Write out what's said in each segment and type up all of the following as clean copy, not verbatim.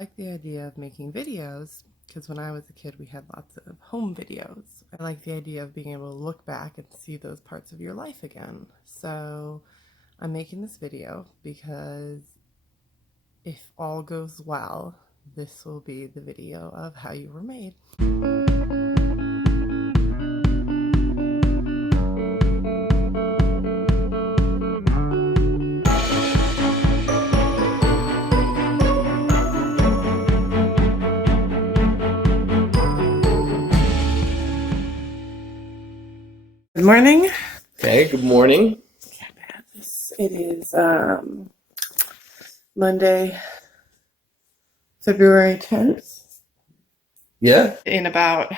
I like the idea of making videos because when I was a kid we had lots of home videos. I like the idea of being able to look back and see those parts of your life again. So I'm making this video because if all goes well, this will be the video of how you were made. Good morning. Okay, good morning. It is Monday, February 10th. Yeah. In about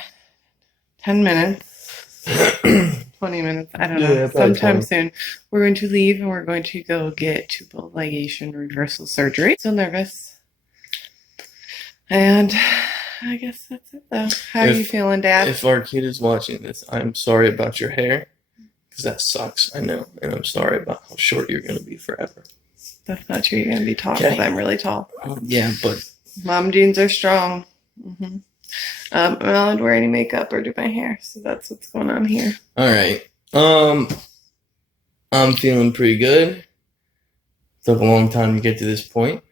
10 minutes, 20 minutes, I don't know, Yeah, probably sometime 20. soon, we're going to leave and we're going to go get tubal ligation reversal surgery. Still nervous. And I guess that's it though. How are you feeling, Dad? If our kid is watching this, I'm sorry about your hair, because that sucks, I know. And I'm sorry about how short you're going to be forever. That's not true. You're going to be tall because I'm really tall. Yeah, but Mom jeans are strong. I'm not allowed to wear any makeup or do my hair, so that's what's going on here. all right. I'm feeling pretty good. Took a long time to get to this point.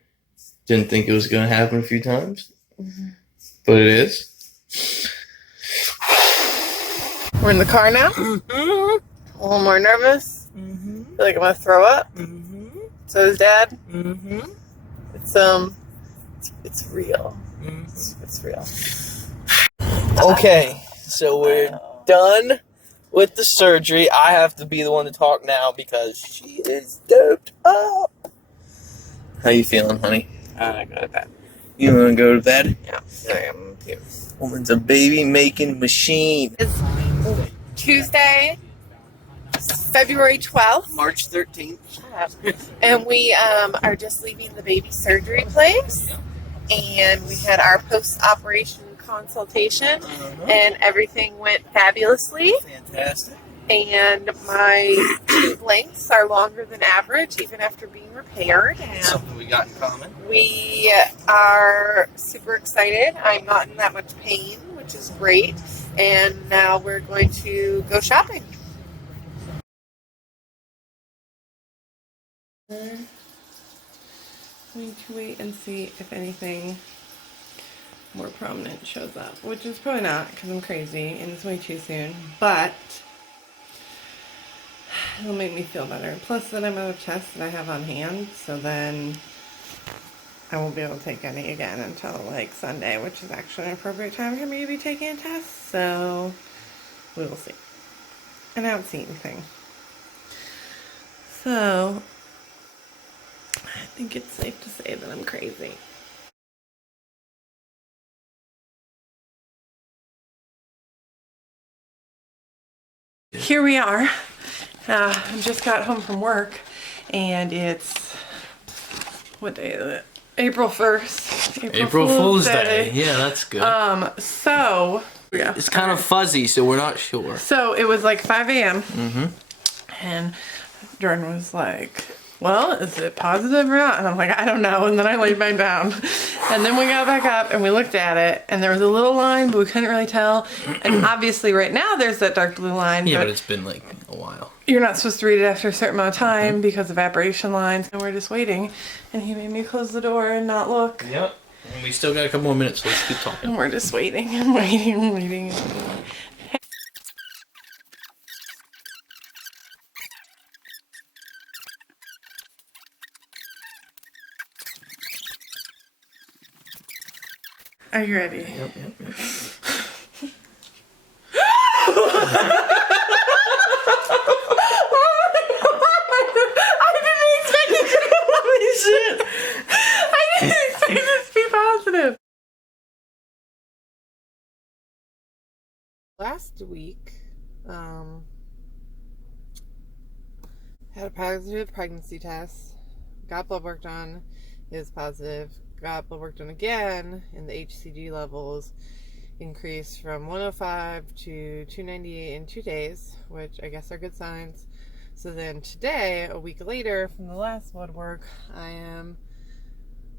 Didn't think it was going to happen a few times, but it is. We're in the car now. A little more nervous. Feel like I'm gonna throw up. So is Dad. It's real. It's real. Okay, so we're done with the surgery. I have to be the one to talk now because she is doped up. How you feeling, honey? I go to bed. You want to go to bed? Yeah, I am too. Woman's a baby-making machine. It's Tuesday, February 12th. March 13th. And we are just leaving the baby surgery place. And we had our post-operation consultation. And everything went fabulously. Fantastic. And my tube lengths are longer than average, even after being repaired. And Something we got in common. we are super excited. I'm not in that much pain, which is great. And now we're going to go shopping. We're going to wait and see if anything more prominent shows up, which is probably not because I'm crazy and it's way too soon, but it'll make me feel better. Plus then I'm out of tests that I have on hand, so then I won't be able to take any again until like Sunday, which is actually an appropriate time for me to be taking a test, so we will see. And I don't see anything. So I think it's safe to say that I'm crazy. Here we are. I just got home from work and it's, what day is it? April 1st. April Fool's Day. Yeah, that's good. So yeah. It's kind of fuzzy, so we're not sure. So it was like 5 a.m. And Jordan was like, well, is it positive or not? And I'm like, I don't know. And then I laid mine down. And then we got back up and we looked at it and there was a little line, but we couldn't really tell. And obviously right now there's that dark blue line. Yeah, but it's been like a while. You're not supposed to read it after a certain amount of time because of evaporation lines. And we're just waiting. And he made me close the door and not look. Yep. And we still got a couple more minutes, so let's keep talking. And we're just waiting and waiting and waiting. Are you ready? Yep. I didn't expect it to be holy shit. I didn't expect this to be positive. Last week, had a positive pregnancy test. Got blood work done. Is positive. Got blood work done again, and the HCG levels increased from 105 to 298 in 2 days, which I guess are good signs. So then today, a week later from the last blood work, I am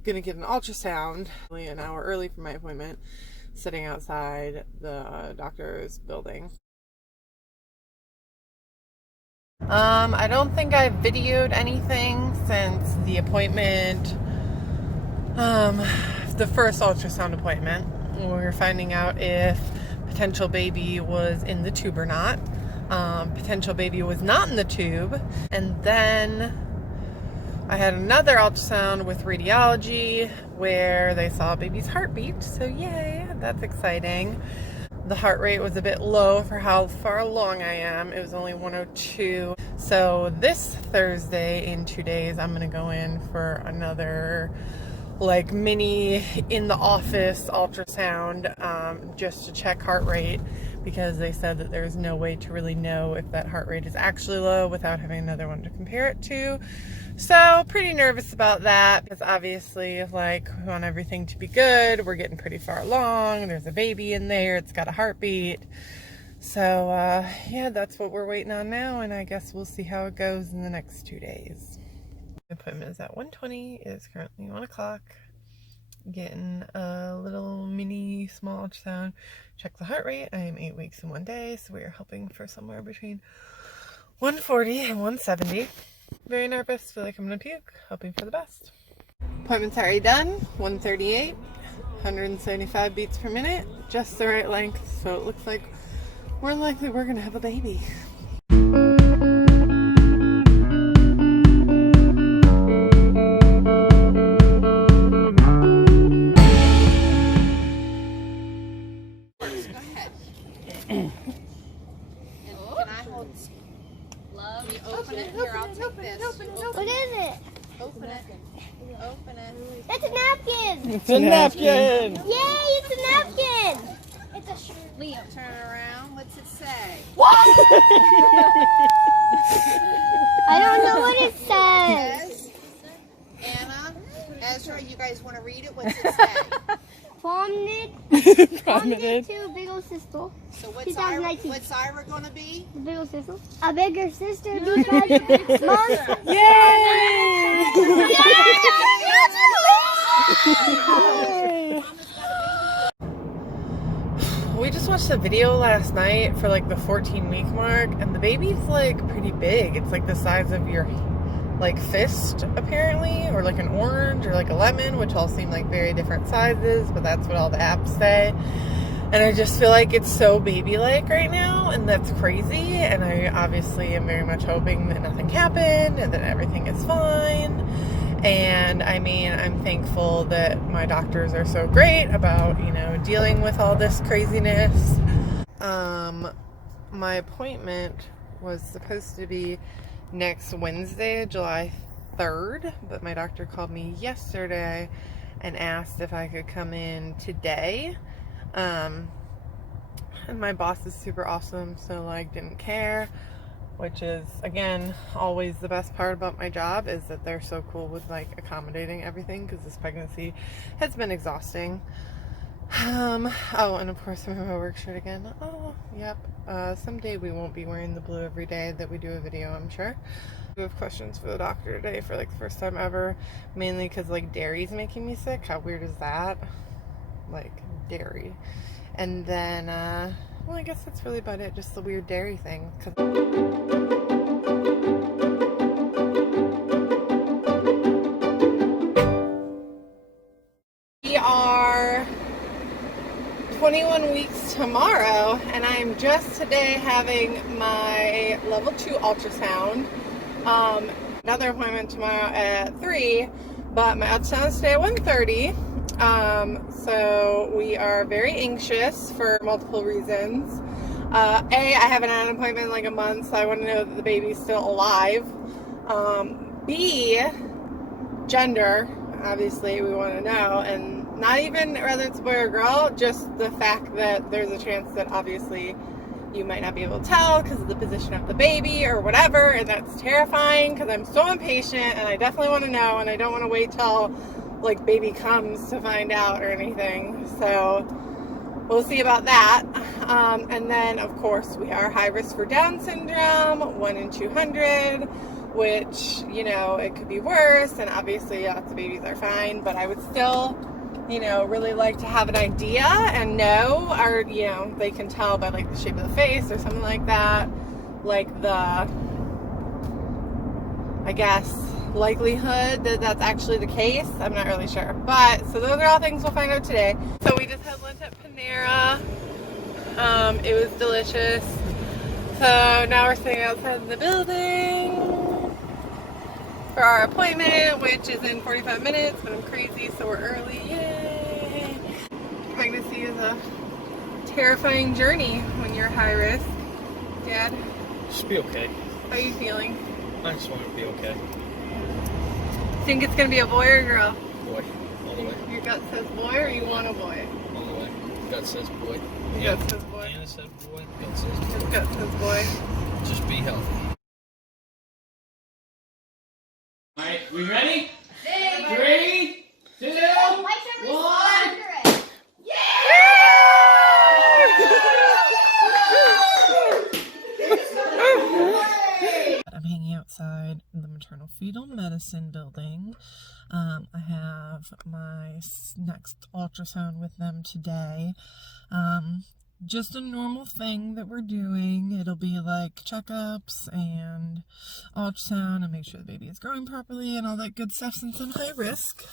gonna get an ultrasound only an hour early for my appointment, sitting outside the doctor's building. I don't think I've videoed anything since the appointment, the first ultrasound appointment. We were finding out if potential baby was in the tube or not. Potential baby was not in the tube. And then I had another ultrasound with radiology where they saw a baby's heartbeat. So yay, that's exciting. The heart rate was a bit low for how far along I am. It was only 102. So this Thursday, in 2 days, I'm gonna go in for another like mini in the office ultrasound, just to check heart rate, because they said that there's no way to really know if that heart rate is actually low without having another one to compare it to. So pretty nervous about that, because obviously like we want everything to be good. We're getting pretty far along. There's a baby in there. It's got a heartbeat. So yeah, that's what we're waiting on now, and I guess we'll see how it goes in the next 2 days. The appointment is at 1:20. It is currently 1 o'clock. Getting a little mini small ultrasound. Check the heart rate. I am 8 weeks and 1 day, so we are hoping for somewhere between 140 and 170. Very nervous, feel like I'm gonna puke, hoping for the best. Appointment's already done, 138, 175 beats per minute, just the right length, so it looks like more than likely we're gonna have a baby. Open it. Here, I'll take this. What is it? Open it. Open it. That's a napkin. It's a napkin. Yay, it's a napkin. It's a shirt. Leo, turn it around. What's it say? What? I don't know what it says. Anna, Ezra, you guys want to read it? What's it say? Prominent to big ol' sister. So what's Ira going to be? The big ol' sister. A bigger sister because Mom. Yay! We just watched a video last night for like the 14-week mark, and the baby's like pretty big. It's like the size of your like fist apparently, or like an orange or like a lemon, which all seem like very different sizes, but that's what all the apps say. And I just feel like it's so baby-like right now, and that's crazy. And I obviously am very much hoping that nothing happened and that everything is fine. And I mean, I'm thankful that my doctors are so great about, you know, dealing with all this craziness. My appointment was supposed to be next Wednesday, July 3rd, but my doctor called me yesterday and asked if I could come in today. And my boss is super awesome, so like didn't care, which is again always the best part about my job, is that they're so cool with like accommodating everything, because this pregnancy has been exhausting. Oh, and of course I'm in my work shirt again. Oh, yep. Someday we won't be wearing the blue every day that we do a video, I'm sure. We have questions for the doctor today for like the first time ever, mainly because like dairy's making me sick. How weird is that? Like dairy. And then, well, I guess that's really about it. Just the weird dairy thing. We are 21 weeks tomorrow, and I'm just today having my level 2 ultrasound. Another appointment tomorrow at 3, but my ultrasound is today at 1:30. So we are very anxious for multiple reasons. A, I haven't had an appointment in like a month, so I want to know that the baby's still alive. B, gender, obviously we want to know, and not even whether it's a boy or girl, just the fact that there's a chance that obviously you might not be able to tell because of the position of the baby or whatever, and that's terrifying because I'm so impatient and I definitely want to know, and I don't want to wait till like baby comes to find out or anything. So we'll see about that. And then of course we are high risk for Down syndrome, 1 in 200. which, you know, it could be worse, and obviously lots of babies are fine, but I would still, you know, really like to have an idea and know, or, you know, they can tell by like the shape of the face or something like that, like the, I guess, likelihood that that's actually the case. I'm not really sure, but so those are all things we'll find out today. So we just had lunch at Panera. It was delicious. So now we're sitting outside in the building for our appointment, which is in 45 minutes, but I'm crazy, so we're early. Yay! Pregnancy is a terrifying journey when you're high risk. Dad, Just be okay. how are you feeling? I just want to be okay. Think it's gonna be a boy or a girl? Boy, all the way. Your gut says boy, or you want a boy? All the way. Gut says boy. Your gut says boy. Anna said boy. Gut says His boy. gut says boy. Just be healthy. Alright, we ready? 3, 2, 1. I'm hanging outside the maternal fetal medicine building. I have my next ultrasound with them today. Just a normal thing that we're doing. It'll be like checkups and ultrasound and make sure the baby is growing properly and all that good stuff since I'm high risk.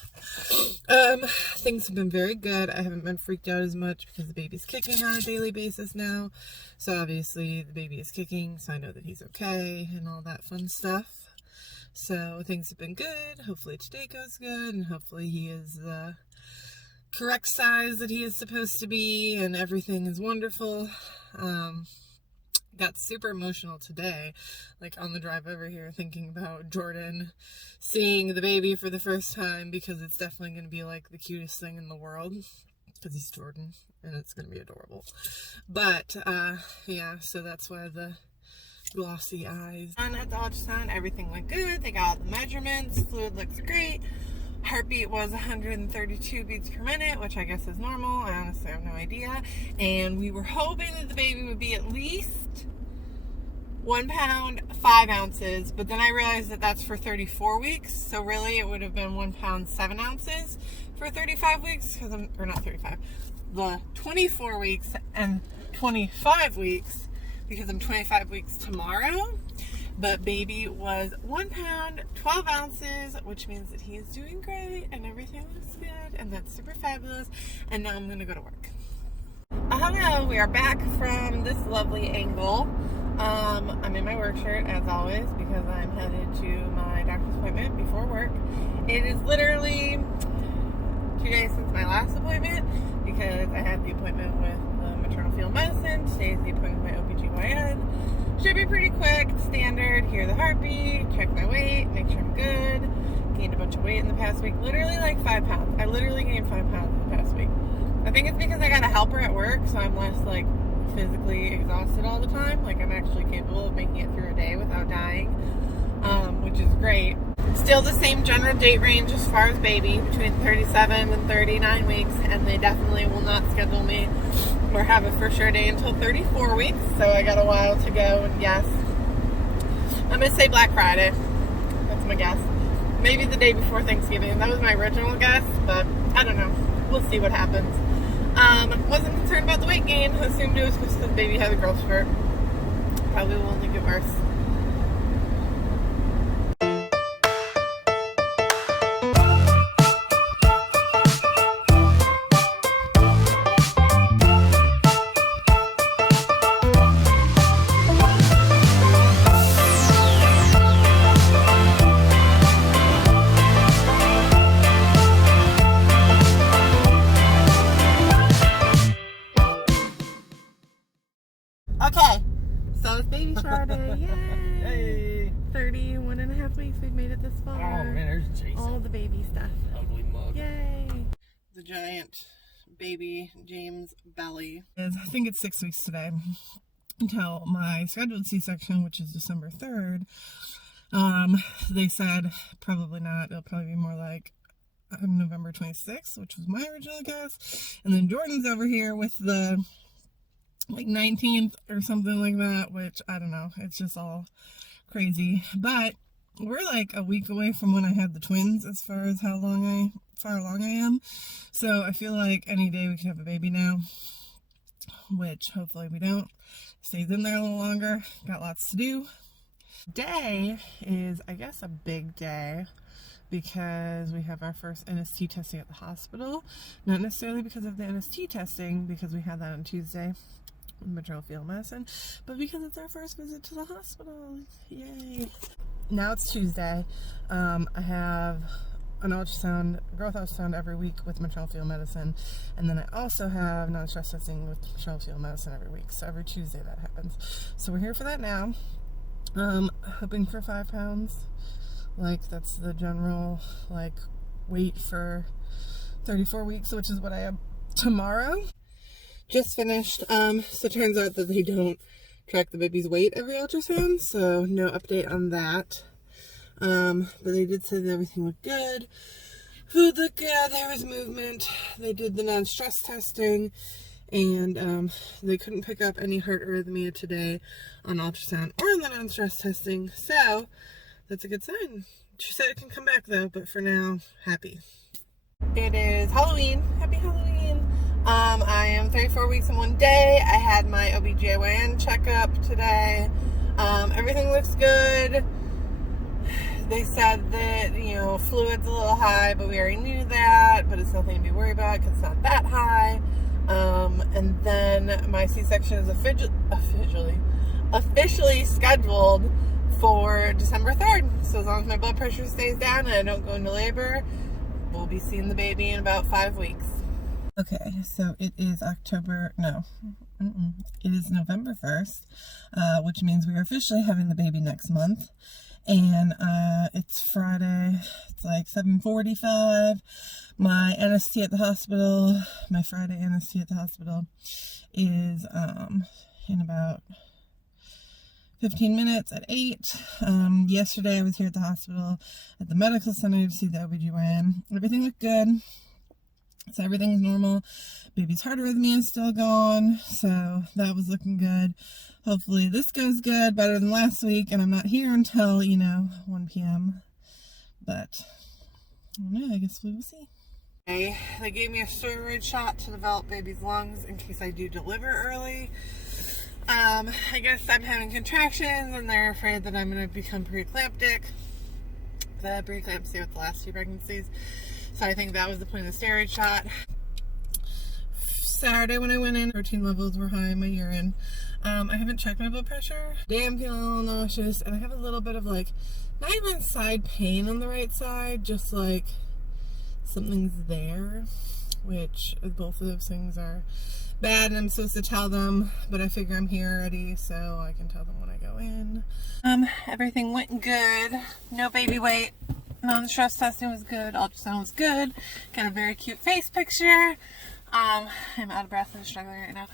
Things have been very good. I haven't been freaked out as much because the baby's kicking on a daily basis now. So obviously the baby is kicking, so I know that he's okay and all that fun stuff. So things have been good. Hopefully today goes good, and hopefully he is the correct size that he is supposed to be, and everything is wonderful. Got super emotional today, like on the drive over here, thinking about Jordan seeing the baby for the first time, because it's definitely going to be like the cutest thing in the world, because he's Jordan and it's going to be adorable. But yeah, so that's why the glossy eyes. And at the ultrasound, everything went good. They got all the measurements. Fluid looks great. Heartbeat was 132 beats per minute, which I guess is normal. I honestly have no idea. And we were hoping that the baby would be at least 1 pound, 5 ounces. But then I realized that that's for 34 weeks. So really it would have been 1 pound, 7 ounces for 35 weeks. Or not 35. The 24 weeks and 25 weeks, because I'm 25 weeks tomorrow. But baby was 1 pound, 12 ounces, which means that he is doing great and everything looks good, and that's super fabulous. And now I'm gonna go to work. Hello, we are back from this lovely angle. I'm in my work shirt as always because I'm headed to my doctor's appointment before work. It is literally 2 days since my last appointment because I had the appointment with the maternal fetal medicine. Today's the appointment with my OBGYN. Should be pretty quick, standard. Hear the heartbeat, check my weight, make sure I'm good. Gained a bunch of weight in the past week, literally like 5 pounds. I literally gained 5 pounds in the past week. I think it's because I got a helper at work, so I'm less like physically exhausted all the time. Like I'm actually capable of making it through a day without dying, which is great. Still the same general date range as far as baby, between 37 and 39 weeks, and they definitely will not schedule me or have a for sure day until 34 weeks, so I got a while to go. And yes, I'm gonna say Black Friday. That's my guess. Maybe the day before Thanksgiving. That was my original guess, but I don't know. We'll see what happens. Wasn't concerned about the weight gain. Assumed it was because the baby had a growth spurt. Probably will only get worse. Okay, so it's baby shower day. Yay! Hey! 31 and a half weeks. We've made it this far. Oh man, there's Jason. All the baby stuff. Ugly mug. Yay! The giant baby James belly. I think it's 6 weeks today until my scheduled C-section, which is December 3rd. They said probably not. It'll probably be more like November 26th, which was my original guess. And then Jordan's over here with the like 19th or something like that, which I don't know. It's just all crazy. But we're like a week away from when I had the twins as far as how far along I am. So I feel like any day we could have a baby now, which hopefully we don't. Stays in there a little longer. Got lots to do. Today is, I guess, a big day because we have our first NST testing at the hospital. Not necessarily because of the NST testing, because we had that on Tuesday, maternal fetal medicine, but because it's our first visit to the hospital. Yay! Now it's Tuesday. I have an ultrasound, growth ultrasound every week with maternal fetal medicine, and then I also have non-stress testing with maternal fetal medicine every week. So every Tuesday that happens. So we're here for that now. Hoping for 5 pounds. Like, that's the general, like, weight for 34 weeks, which is what I have tomorrow. Just finished. So it turns out that they don't track the baby's weight every ultrasound, so no update on that. But they did say that everything looked good. Food looked good. There was movement. They did the non-stress testing, and they couldn't pick up any heart arrhythmia today on ultrasound or in the non-stress testing. So that's a good sign. She said it can come back though, but for now, happy. It is Halloween. Happy Halloween. I am 34 weeks and 1 day. I had my OBGYN checkup today. Everything looks good. They said that, you know, fluid's a little high, but we already knew that, but it's nothing to be worried about because it's not that high. And then my C-section is officially scheduled for December 3rd. So as long as my blood pressure stays down and I don't go into labor, we'll be seeing the baby in about 5 weeks. Okay, so it is it is November 1st, which means we are officially having the baby next month. And it's Friday. It's like 7:45. My NST at the hospital, my Friday NST at the hospital is in about 15 minutes at 8. Yesterday I was here at the hospital at the medical center to see the OBGYN. Everything looked good. So everything's normal. Baby's heart arrhythmia is still gone. So that was looking good. Hopefully this goes good, better than last week, and I'm not here until, 1 p.m. But I don't know, I guess we will see. Okay, they gave me a steroid shot to develop baby's lungs in case I do deliver early. I guess I'm having contractions and they're afraid that I'm going to become preeclamptic. The preeclampsia with the last 2 pregnancies. So I think that was the point of the steroid shot. Saturday when I went in, protein levels were high in my urine. I haven't checked my blood pressure. Today I'm feeling a little nauseous and I have a little bit of like, not even side pain on the right side, just like something's there, which both of those things are bad and I'm supposed to tell them, but I figure I'm here already so I can tell them when I go in. Everything went good. No baby weight. Non-stress testing was good. Ultrasound was good. Got a very cute face picture. I'm out of breath and struggling right now.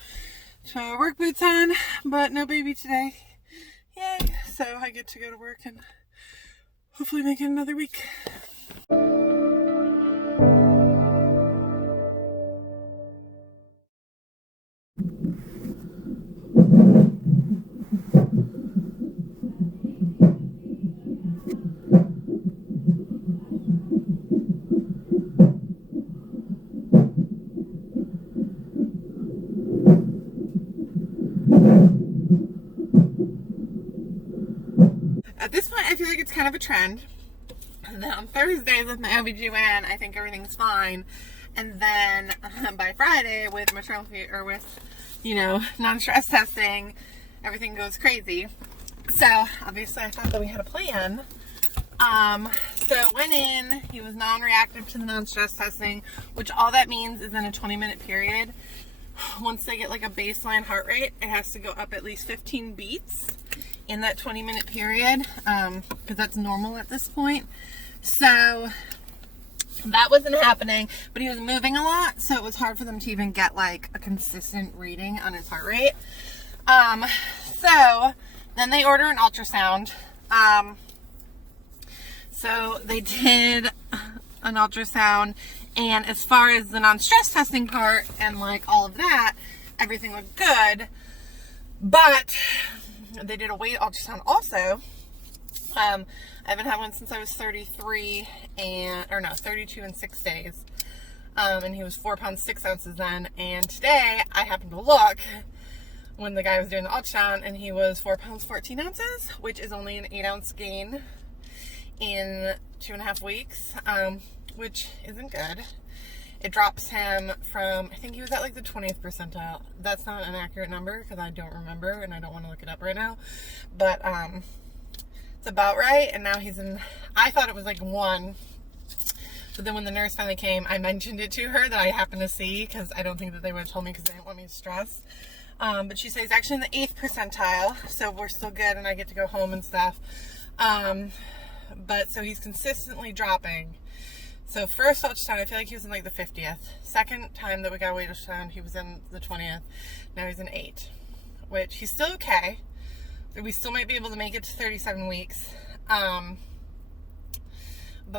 So work boots on, but no baby today. Yay! So I get to go to work and hopefully make it another week. At this point, I feel like it's kind of a trend. And then on Thursdays with my OBGYN, I think everything's fine. And then by Friday with maternal or with, non-stress testing, everything goes crazy. So obviously I thought that we had a plan. So went in, he was non-reactive to the non-stress testing, which all that means is in a 20-minute period. Once they get like a baseline heart rate, it has to go up at least 15 beats in that 20-minute period, because that's normal at this point. So that wasn't happening, but he was moving a lot, so it was hard for them to even get like a consistent reading on his heart rate. So then they order an ultrasound. So they did an ultrasound, and as far as the non-stress testing part and like all of that, everything looked good, but they did a weight ultrasound also. I haven't had one since I was 32 and 6 days. And he was 4 pounds 6 ounces then. And today I happened to look when the guy was doing the ultrasound, and he was 4 pounds 14 ounces, which is only an 8-ounce gain in 2.5 weeks, which isn't good. It drops him from, I think he was at like the 20th percentile. That's not an accurate number because I don't remember and I don't want to look it up right now. But it's about right. And now he's in, I thought it was like 1. But then when the nurse finally came, I mentioned it to her that I happened to see, because I don't think that they would have told me because they didn't want me to stress. But she says he's actually in the 8th percentile, so we're still good and I get to go home and stuff. But so he's consistently dropping. So first ultrasound, I feel like he was in like the 50th. Second time that we got a weight ultrasound, he was in the 20th. Now he's in 8, which he's still okay. We still might be able to make it to 37 weeks. But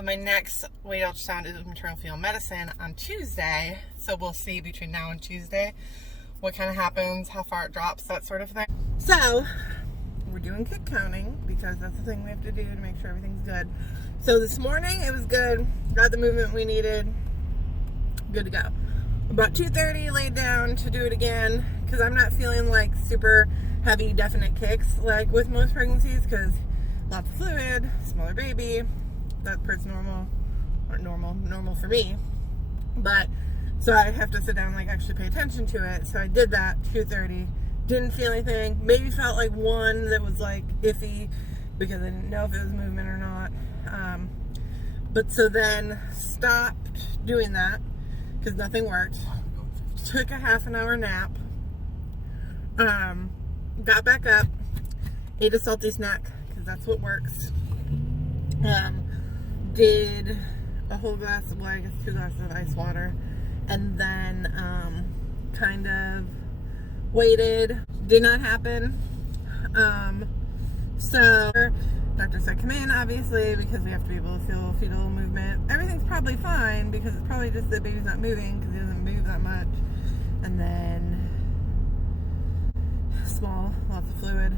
my next weight ultrasound is maternal fetal medicine on Tuesday. So we'll see between now and Tuesday what kind of happens, how far it drops, that sort of thing. So we're doing kick counting because that's the thing we have to do to make sure everything's good. So this morning it was good, got the movement we needed, good to go. About 2:30 laid down to do it again because I'm not feeling like super heavy definite kicks like with most pregnancies, because lots of fluid, smaller baby, that part's normal, or normal for me. But so I have to sit down and like actually pay attention to it. So I did that 2:30. Didn't feel anything. Maybe felt like one that was like iffy because I didn't know if it was movement or not. But so then stopped doing that because nothing worked. Took a half an hour nap. Got back up. Ate a salty snack because that's what works. Did a whole glass of, well, I guess 2 glasses of ice water. And then kind of waited. Did not happen. So doctor said come in, obviously, because we have to be able to feel fetal movement. Everything's probably fine because it's probably just the baby's not moving because he doesn't move that much. And then small, lots of fluid.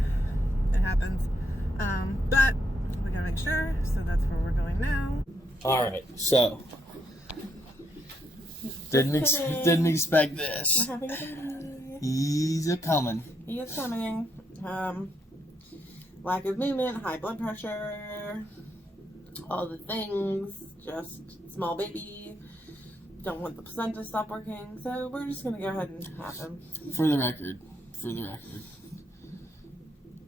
It happens. But we gotta make sure, so that's where we're going now. Alright, so didn't expect this. We're having a baby. He's a coming. He is coming. Lack of movement, high blood pressure, all the things, just small baby. Don't want the placenta to stop working, so we're just gonna go ahead and have him. For the record,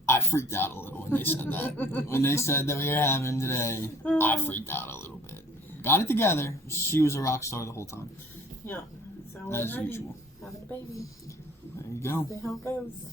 I freaked out a little when they said that. When they said that we were having today, I freaked out a little bit. Got it together. She was a rock star the whole time. Yeah, so As we're ready. usual. Having a baby. There you go. See how it goes.